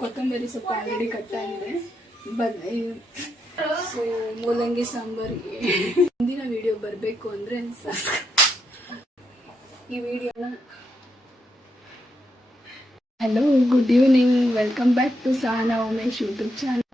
ಕೊತ್ತಂಬರಿ ಸೊಪ್ಪು already cut ಆಗಿದೆ. ಸೊ ಮೂಲಂಗಿ ಸಾಂಬಾರಿಗೆ ಮುಂದಿನ ವಿಡಿಯೋ ಬರಬೇಕು ಅಂದರೆ ಈ ವಿಡಿಯೋನ hello good evening, welcome back to Sahana Umesh YouTube channel.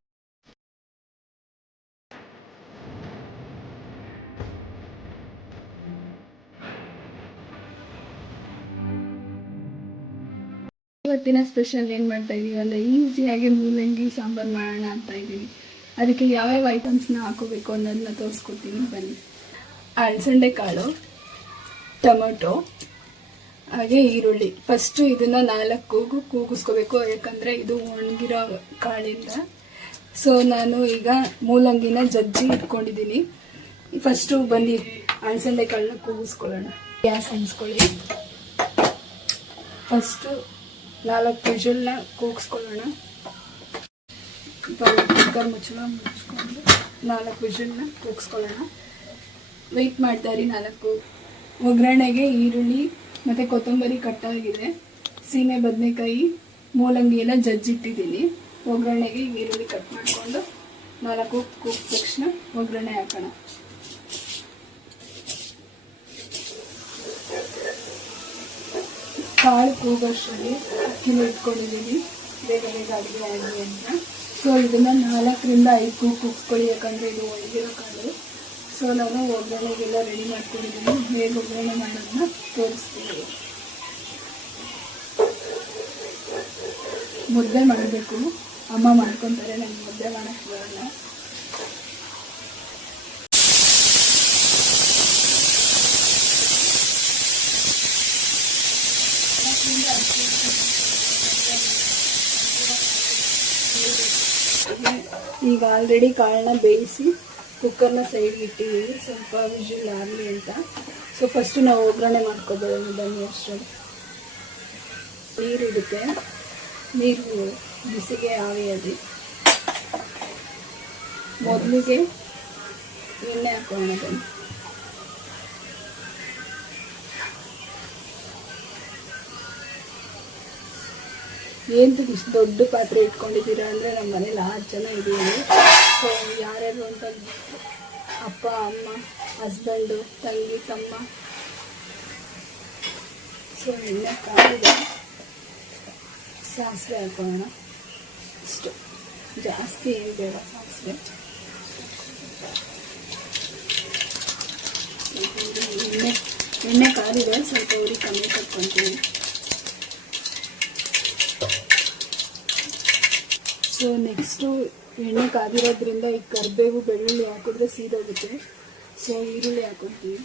ಇವತ್ತಿನ ಸ್ಪೆಷಲ್ ಏನು ಮಾಡ್ತಾ ಇದ್ದೀವಿ ಅಂದರೆ ಈಸಿಯಾಗಿ ಮೂಲಂಗಿ ಸಾಂಬಾರು ಮಾಡೋಣ ಅಂತ ಇದ್ದೀವಿ. ಅದಕ್ಕೆ ಯಾವ್ಯಾವ ಐಟಮ್ಸ್ನ ಹಾಕೋಬೇಕು ಅನ್ನೋದನ್ನ ತೋರಿಸ್ಕೊಡ್ತೀನಿ ಬನ್ನಿ. ಅಲಸಂಡೆ ಕಾಳು, ಟೊಮೊಟೊ, ಹಾಗೆ ಈರುಳ್ಳಿ. ಫಸ್ಟು ಇದನ್ನು 4 ಕೂಗಿಸ್ಕೋಬೇಕು, ಯಾಕಂದರೆ ಇದು ಒಣಗಿರೋ ಕಾಳಿಂದ. ಸೊ ನಾನು ಈಗ ಮೂಲಂಗಿನ ಜಜ್ಜಿ ಇಟ್ಕೊಂಡಿದ್ದೀನಿ. ಫಸ್ಟು ಬನ್ನಿ ಅಲಸಂಡೆ ಕಾಳನ್ನ ಕೂಗಿಸ್ಕೊಳ್ಳೋಣ. ಗ್ಯಾಸ್ ಹಂಚ್ಕೊಳ್ಳಿ. ಫಸ್ಟು 4 ವಿಷಲ್ನ ಕೂಗಿಸ್ಕೊಳ್ಳೋಣ. ಕುಕ್ಕರ್ ಮುಚ್ಕೊಂಡು 4 ವಿಷಲ್ನ ಕೂಗಿಸ್ಕೊಳ್ಳೋಣ. ವೆಯ್ಟ್ ಮಾಡ್ತಾ ಇರಿ. 4 ಒಗ್ಗರಣೆಗೆ ಈರುಳ್ಳಿ ಮತ್ತು ಕೊತ್ತಂಬರಿ ಕಟ್ಟಾಗಿದೆ, ಸೀಮೆ ಬದನೆಕಾಯಿ, ಮೂಲಂಗಿ ಎಲ್ಲ ಜಜ್ಜಿಟ್ಟಿದ್ದೀನಿ. ಒಗ್ಗರಣೆಗೆ ಈರುಳ್ಳಿ ಕಟ್ ಮಾಡಿಕೊಂಡು 4 ಕೂಗಿದ ತಕ್ಷಣ ಒಗ್ಗರಣೆ ಹಾಕೋಣ. ಕಾಳು ಕೂಗೋಷ್ಟರಲ್ಲಿ ಅಕ್ಕಿನ ಇಟ್ಕೊಂಡಿದ್ದೀನಿ, ಬೇಗ ಬೇಗ ಅಡುಗೆ ಆಗಲಿ ಅಂತ. ಸೊ ಇದನ್ನು 4ರಿಂದ 5 ಕೂಗಿಸ್ಕೊಳ್ಳಿ, ಯಾಕಂದರೆ ಇದು ಒಣಗಿರೋ ಕಾಳು. ಸೊ ನಾನು ಒಗ್ಗರಣೆಗೆಲ್ಲ ರೆಡಿ ಮಾಡ್ಕೊಂಡಿದ್ದೀನಿ. ಬೇಗ ಒಗ್ಗರಣೆ ಮಾಡೋದನ್ನ ತೋರಿಸ್ತೀನಿ. ಮುದ್ದೆ ಮಾಡಬೇಕು, ಅಮ್ಮ ಮಾಡ್ಕೊತಾರೆ, ನನಗೆ ಮುದ್ದೆ ಮಾಡೋಕ್ಕೆ ಬರಲ್ಲ. ಈಗ ಆಲ್ರೆಡಿ ಕಾಳನ್ನ ಬೇಯಿಸಿ ಕುಕ್ಕರ್ನ ಸೈಡ್ಗೆ ಇಟ್ಟಿದ್ದೀವಿ, ಸ್ವಲ್ಪ ವಿಷಲ್ ಆಗಲಿ ಅಂತ. ಸೊ ಫಸ್ಟು ನಾವು ಒಗ್ಗರಣೆ ಮಾಡ್ಕೊಬೋದು. ಬನ್ನಿ. ಅಷ್ಟರಲ್ಲಿ ನೀರಿಡುತ್ತೆ, ನೀರು ಬಿಸಿಗೆ ಆವಿಯಾಗಿ ಮೊದಲಿಗೆ ಎಣ್ಣೆ ಹಾಕೋಣ. ಬನ್ನಿ. ಏನು ಇಷ್ಟು ದೊಡ್ಡ ಪಾತ್ರೆ ಇಟ್ಕೊಂಡಿದ್ದೀರಾ ಅಂದರೆ ನಮ್ಮ ಮನೇಲಿ 6 ಜನ ಇದ್ದೀವಿ. ಸೊ ಯಾರ್ಯಾರು ಅಂತ ಅಪ್ಪ, ಅಮ್ಮ, ಹಸ್ಬೆಂಡು, ತಂಗಿ, ತಮ್ಮ. ಸೊ ಎಣ್ಣೆ ಕಾಯಿದೆ, ಸಾಸಿವೆ ಹಾಕೋಣ. ಇಷ್ಟು ಜಾಸ್ತಿ ಏನು ಬೇಡ ಸಾಸಿವೆ. ಎಣ್ಣೆ ಕಾದಿದೆ, ಸ್ವಲ್ಪ ಉರಿ ಕಮ್ಮಿ ಕಟ್ಕೊತೀನಿ. ಸೊ ನೆಕ್ಸ್ಟು ಎಣ್ಣೆ ಕಾದಿರೋದ್ರಿಂದ ಈ ಕರಿಬೇವು, ಬೆಳ್ಳುಳ್ಳಿ ಹಾಕಿದ್ರೆ ಸೀದೋಗುತ್ತೆ. ಸೊ ಈರುಳ್ಳಿ ಹಾಕೊತೀವಿ.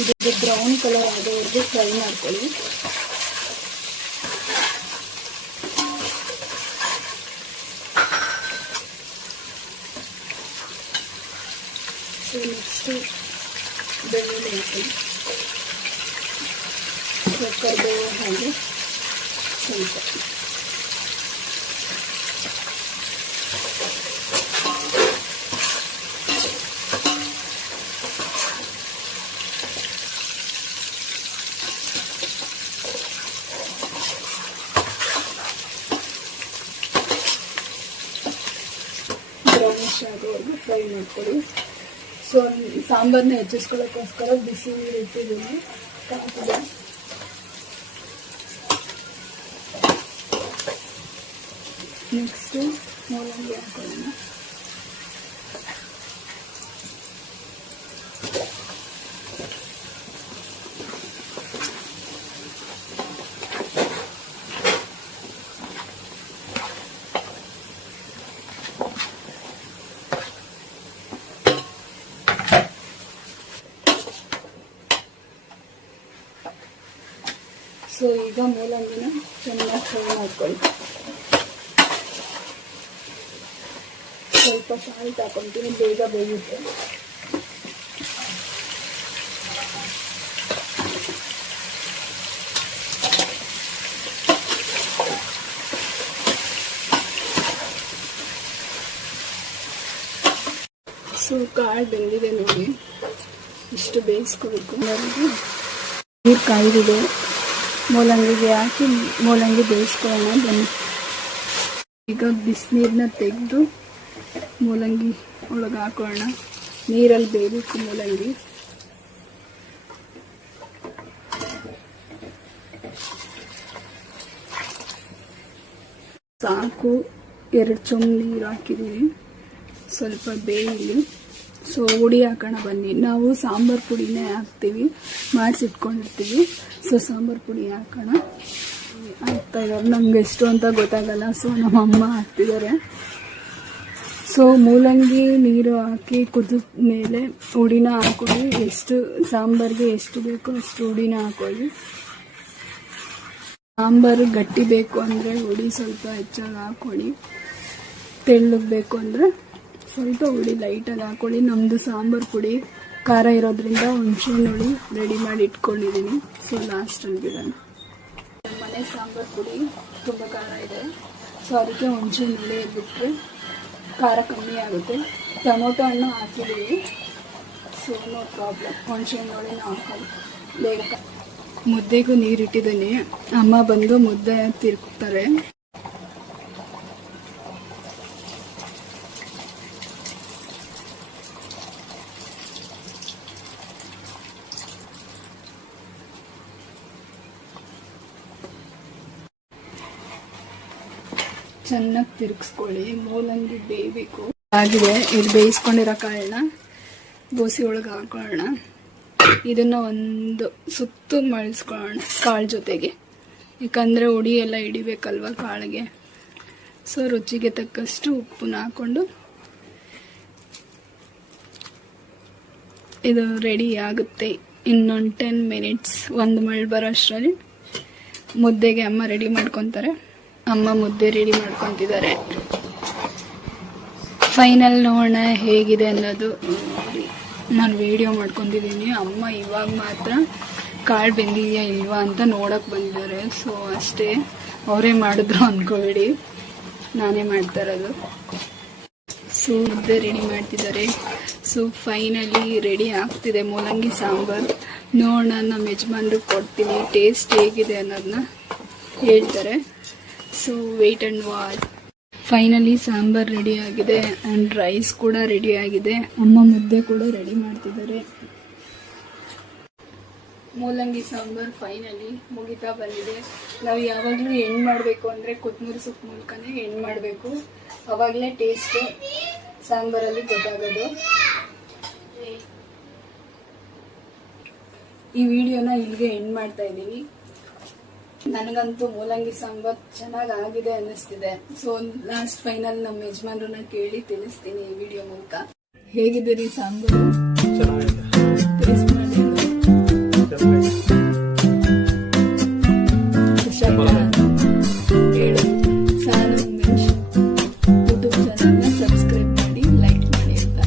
ಇದು ಬ್ರೌನ್ ಕಲರ್ ಆಗೋವರೆಗೂ ಫ್ರೈ ಮಾಡ್ಕೊಳ್ಳಿ. ಸೊ ನೆಕ್ಸ್ಟು ಬೆಳ್ಳುಳ್ಳಿ ಹಾಕಿ, ಕರಿಬೇವು ಹಾಗೆ ಸ್ವಲ್ಪ. ಬ್ರೌನಿಶ್ ಆಗೋವರೆಗೂ ಫ್ರೈ ಮಾಡ್ಕೊಳ್ಳಿ. ಸೊ ಸಾಂಬಾರನ್ನ ಹೆಚ್ಚಿಸ್ಕೊಳ್ಳೋಕ್ಕೋಸ್ಕರ ಬಿಸಿ ನೀರು ಇಟ್ಟಿದ್ದೀನಿ, ಕಾದಿದೆ. ನೆಕ್ಸ್ಟು ಮೂಲಂಗಿ ಹಾಕೊಳ್ಳೋಣ. ಸೊ ಈಗ ಮೂಲಂಗಿನ ಚೆನ್ನಾಗಿ ಫ್ರೈ ಮಾಡ್ಕೊಳ್ಳಿ. ಸ್ವಲ್ಪ ಸಾಲ್ಟ್ ಹಾಕೊತೀನಿ, ಬೇಗ ಬೇಯುತ್ತೆ. ಸೊ ಕಾಳು ಬೆಂದಿದೆ ನೋಡಿ, ಇಷ್ಟು ಬೇಯಿಸ್ಕೋಬೇಕು. ನೀರು ಕಾಯ್ದಿದೆ, ಮೂಲಂಗಿಗೆ ಹಾಕಿ ಮೂಲಂಗಿ ಬೇಯಿಸ್ಕೊಳ್ಳೋಣ ಬನ್ನಿ. ಈಗ ಬಿಸಿನೀರನ್ನ ತೆಗೆದು ಮೂಲಂಗಿ ಒಳಗೆ ಹಾಕೋಣ. ನೀರಲ್ಲಿ ಬೇಯಬೇಕು ಮೂಲಂಗಿ. ಸಾಕು, 2 ಚೊಂಬು ನೀರು ಹಾಕಿದ್ದೀವಿ, ಸ್ವಲ್ಪ ಬೇಯಲಿ. ಸೊ ಹುಡಿ ಹಾಕೋಣ ಬನ್ನಿ. ನಾವು ಸಾಂಬಾರು ಪುಡಿನೇ ಹಾಕ್ತೀವಿ, ಮಾಡಿಸಿಟ್ಕೊಂಡಿರ್ತೀವಿ. ಸೊ ಸಾಂಬಾರು ಪುಡಿ ಹಾಕೋಣ. ಹಾಕ್ತಾ ಇದ್ದಾರೆ, ನಮ್ಗೆ ಎಷ್ಟು ಅಂತ ಗೊತ್ತಾಗಲ್ಲ. ಸೊ ನಮ್ಮ ಅಮ್ಮ ಹಾಕ್ತಿದ್ದಾರೆ. ಸೊ ಮೂಲಂಗಿ ನೀರು ಹಾಕಿ ಕುದಿದ ಮೇಲೆ ಹುಡಿನ ಹಾಕೊಳ್ಳಿ. ಎಷ್ಟು ಸಾಂಬಾರಿಗೆ ಎಷ್ಟು ಬೇಕೋ ಅಷ್ಟು ಹುಡಿನ ಹಾಕೊಳ್ಳಿ. ಸಾಂಬಾರು ಗಟ್ಟಿ ಬೇಕು ಅಂದರೆ ಹುಡಿ ಸ್ವಲ್ಪ ಹೆಚ್ಚಾಗಿ ಹಾಕೊಳ್ಳಿ. ತೆಳ್ಳಗೆ ಬೇಕು ಅಂದರೆ ಸ್ವಲ್ಪ ಹುಡಿ ಲೈಟಾಗಿ ಹಾಕೊಳ್ಳಿ. ನಮ್ಮದು ಸಾಂಬಾರು ಪುಡಿ ಖಾರ ಇರೋದ್ರಿಂದ ಹುಣಸೆಹಣ್ಣು ಹುಳಿ ರೆಡಿ ಮಾಡಿ ಇಟ್ಕೊಂಡಿದ್ದೀನಿ. ಸೊ ಲಾಸ್ಟಲ್ಲಿ ಬಿಡೋಣ. ಮನೆ ಸಾಂಬಾರು ಪುಡಿ ತುಂಬ ಖಾರ ಇದೆ, ಸೊ ಅದಕ್ಕೆ ಹುಣಸೆಹಣ್ಣು ಹುಳಿ ಬಿಟ್ಟರೆ ಖಾರ ಕಮ್ಮಿ ಆಗುತ್ತೆ. ಟೊಮೊಟೊ ಹಣ್ಣು ಹಾಕಿದ್ದೀವಿ, ಸೊ ನೋ ಪ್ರಾಬ್ಲಮ್. ಹುಣಸೆಹಣ್ಣು ಹುಳಿನ ಹಾಕೋದು ಬೇಗ. ಮುದ್ದೆಗೂ ನೀರಿಟ್ಟಿದ್ದೀನಿ, ಅಮ್ಮ ಬಂದು ಮುದ್ದೆ ತಿರುಗ್ತಾರೆ. ಚೆನ್ನಾಗಿ ತಿರುಗಿಸ್ಕೊಳ್ಳಿ, ಮೂಲಂಗಿ ಬೇಯಬೇಕು. ಆಗಿದೆ, ಇದು ಬೇಯಿಸ್ಕೊಂಡಿರೋ ಕಾಳನ್ನ ಗೋಸಿ ಒಳಗೆ ಹಾಕೊಳ್ಳೋಣ. ಇದನ್ನು ಒಂದು ಸುತ್ತು ಮಳಿಸ್ಕೊಳ್ಳೋಣ ಕಾಳು ಜೊತೆಗೆ, ಯಾಕಂದರೆ ಹುಡಿ ಎಲ್ಲ ಹಿಡಿಬೇಕಲ್ವ ಕಾಳಿಗೆ. ಸೊ ರುಚಿಗೆ ತಕ್ಕಷ್ಟು ಉಪ್ಪನ್ನ ಹಾಕ್ಕೊಂಡು ಇದು ರೆಡಿ ಆಗುತ್ತೆ. ಇನ್ನೊಂದು 10 ಮಿನಿಟ್ಸ್, 1 ಮಳೆ ಬರೋ ಅಷ್ಟರಲ್ಲಿ ಮುದ್ದೆಗೆ ಅಮ್ಮ ರೆಡಿ ಮಾಡ್ಕೊತಾರೆ. ಅಮ್ಮ ಮುದ್ದೆ ರೆಡಿ ಮಾಡ್ಕೊತಿದ್ದಾರೆ. ಫೈನಲ್ ನೋಡೋಣ ಹೇಗಿದೆ ಅನ್ನೋದು. ನಾನು ವಿಡಿಯೋ ಮಾಡ್ಕೊತಿದ್ದೀನಿ. ಅಮ್ಮ ಇವಾಗ ಮಾತ್ರ ಕಾಳು ಬೆಂದಿದೆಯಾ ಇಲ್ವಾ ಅಂತ ನೋಡೋಕೆ ಬಂದಿದ್ದಾರೆ. ಸೊ ಅಷ್ಟೇ, ಅವರೇ ಮಾಡಿದ್ರು ಅಂದ್ಕೋಬೇಡಿ, ನಾನೇ ಮಾಡ್ತಾ ಇರೋದು. ಸೊ ಮುದ್ದೆ ರೆಡಿ ಮಾಡ್ತಿದ್ದಾರೆ. ಸೊ ಫೈನಲಿ ರೆಡಿ ಆಗ್ತಿದೆ ಮೂಲಂಗಿ ಸಾಂಬಾರು. ನೋಡೋಣ, ನಮ್ಮ ಯಜಮಾನ್ರಿಗೆ ಕೊಡ್ತೀನಿ, ಟೇಸ್ಟ್ ಹೇಗಿದೆ ಅನ್ನೋದನ್ನ ಹೇಳ್ತಾರೆ. So wait and watch. Finally sambar ready ಆಗಿದೆ ಆ್ಯಂಡ್ ರೈಸ್ ಕೂಡ ರೆಡಿ ಆಗಿದೆ. ಅಮ್ಮ ಮುದ್ದೆ ಕೂಡ ರೆಡಿ ಮಾಡ್ತಿದ್ದಾರೆ. ಮೂಲಂಗಿ ಸಾಂಬಾರ್ ಫೈನಲಿ ಮುಗಿತಾ ಬಂದಿದೆ. ನಾವು ಯಾವಾಗಲೂ ಎಣ್ಣೆ ಮಾಡಬೇಕು ಅಂದರೆ ಕೊತ್ತಂಬರಿ ಸೊಪ್ಪು ಮೂಲಕನೇ ಎಣ್ಣೆ ಮಾಡಬೇಕು, ಅವಾಗಲೇ ಟೇಸ್ಟ್ ಸಾಂಬಾರಲ್ಲಿ ಗೊತ್ತಾಗೋದು. ಈ ವಿಡಿಯೋನ ಇಲ್ಲಿಗೆ ಎಂಡ್ ಮಾಡ್ತಾ ಇದ್ದೀನಿ. ನನಗಂತೂ ಮೂಲಂಗಿ ಸಾಂಬಾರ್ ಚೆನ್ನಾಗಿ ಆಗಿದೆ ಅನ್ನಿಸ್ತಿದೆ. ಸೊ ಲಾಸ್ಟ್ ಫೈನಲ್ ನಮ್ಮ ಯಜಮಾನ್ರನ್ನ ಕೇಳಿ ತಿಳಿಸ್ತೀನಿ ಈ ವಿಡಿಯೋ ಮೂಲಕ. ಹೇಗಿದೆ ರೀ ಸಾಂಬಾರು? ಟೇಸ್ಟ್ ಮಾಡಿ ಹೇಳು. ಸಾನು ಉಮೇಶ್ ಯೂಟ್ಯೂಬ್ ಚಾನಲ್ನ ಸಬ್ಸ್ಕ್ರೈಬ್ ಮಾಡಿ, ಲೈಕ್ ಮಾಡಿ ಅಂತ.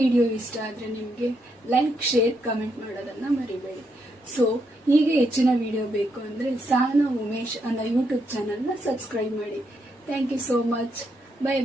ವಿಡಿಯೋ ಇಷ್ಟ ಆದರೆ ನಿಮಗೆ ಲೈಕ್, ಶೇರ್, ಕಮೆಂಟ್ ಮಾಡೋದನ್ನ ಮರಿಬೇಡಿ. ಸೊ ಹೀಗೆ ಹೆಚ್ಚಿನ ವಿಡಿಯೋ ಬೇಕು ಅಂದರೆ ಸಾನು ಉಮೇಶ್ ಅನ್ನೋ ಯೂಟ್ಯೂಬ್ ಚಾನಲ್ನ ಸಬ್ಸ್ಕ್ರೈಬ್ ಮಾಡಿ. Thank you so much. By.